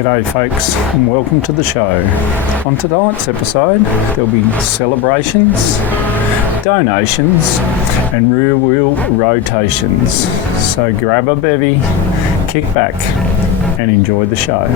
G'day folks and welcome to the show. On tonight's episode there'll be celebrations, donations and rear wheel rotations. So grab a bevy, kick back and enjoy the show.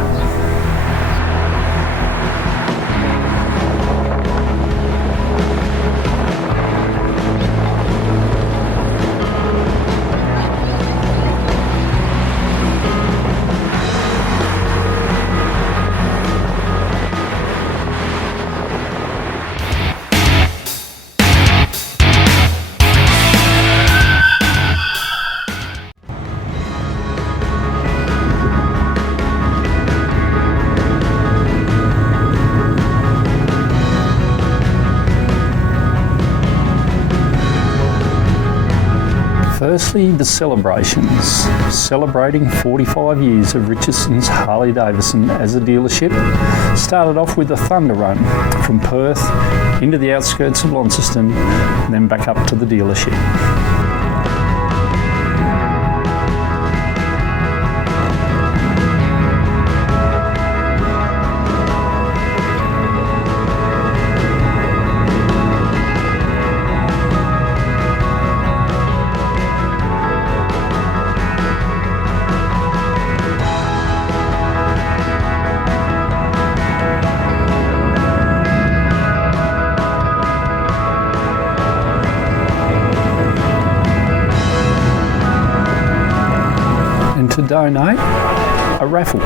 Firstly, the celebrations. Celebrating 45 years of Richardsons Harley Davidson as a dealership started off with a thunder run from Perth into the outskirts of Launceston and then back up to the dealership. To donate, a raffle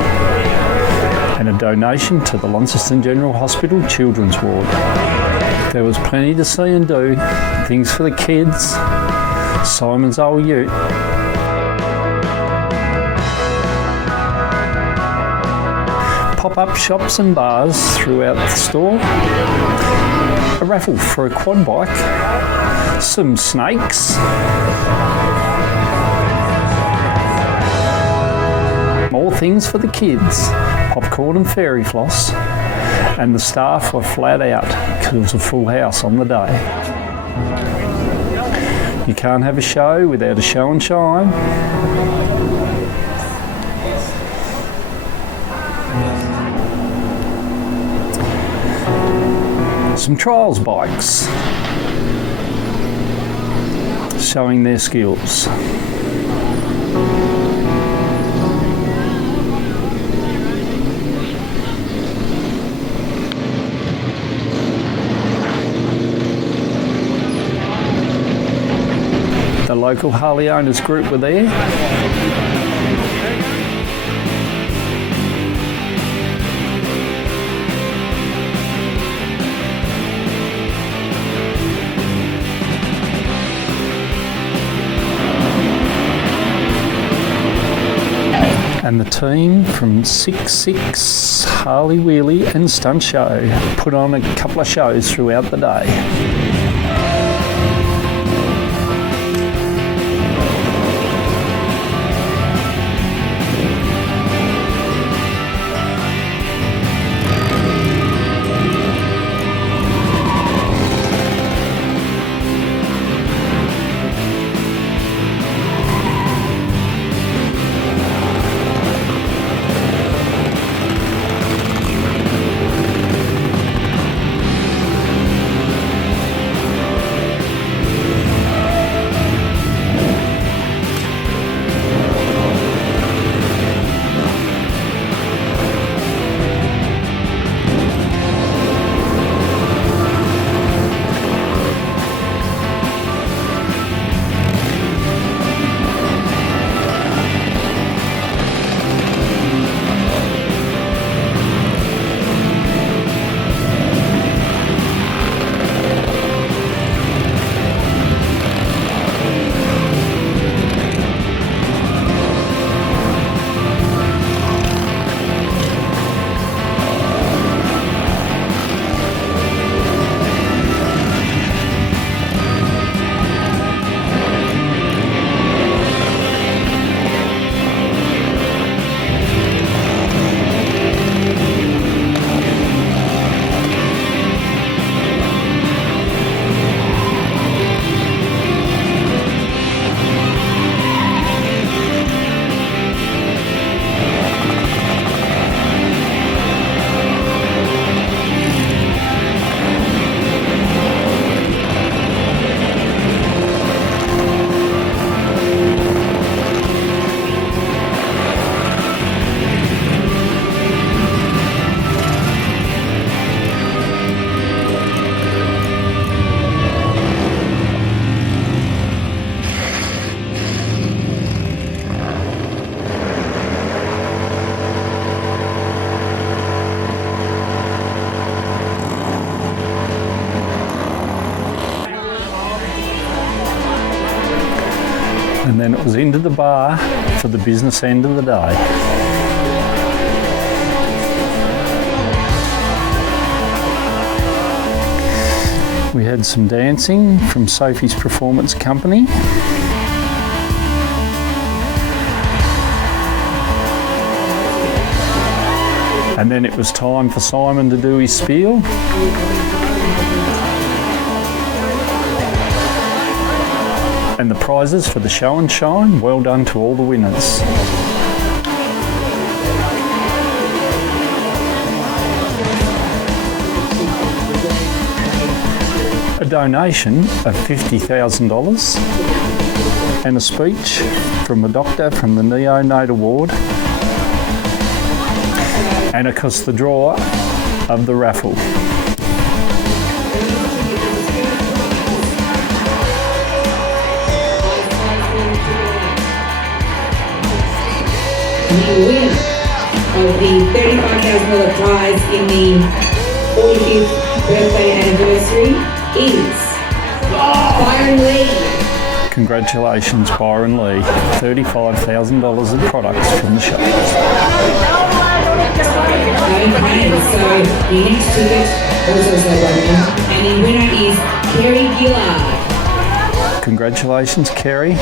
and a donation to the Launceston General Hospital Children's Ward. There was plenty to see and do, things for the kids, Simon's old ute, pop-up shops and bars throughout the store, a raffle for a quad bike, some snakes, more things for the kids, popcorn and fairy floss, and the staff were flat out because it was a full house on the day. You can't have a show without a show and shine. Some trials bikes showing their skills. The local Harley owners group were there. And the team from 66 Harley Wheelie and Stunt Show put on a couple of shows throughout the day. was into the bar for the business end of the day. We had some dancing from Sophie's Performance Company. And then it was time for Simon to do his spiel. And the prizes for the show and shine, well done to all the winners. A donation of $50,000 and a speech from a doctor from the Neonate Award, and of course the drawer of the raffle. The winner of the $35,000 prize in the 45th birthday anniversary is Byron Lee. Congratulations, Byron Lee. $35,000 in products from the show. Okay, so the next ticket also sold by winner, and the winner is Kerry Gillard. Congratulations, Kerry.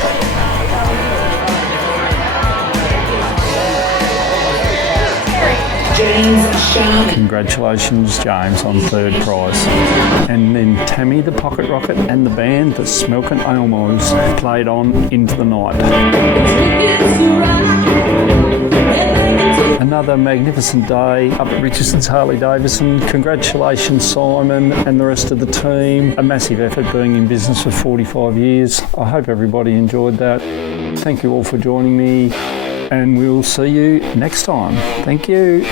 James Sharman. Congratulations, James, on third prize. And then Tammy the Pocket Rocket and the band, the Smelkin Aylmos, played on into the night. Another magnificent day up at Richardsons Harley Davidson. Congratulations, Simon and the rest of the team. A massive effort being in business for 45 years. I hope everybody enjoyed that. Thank you all for joining me, and we'll see you next time. Thank you.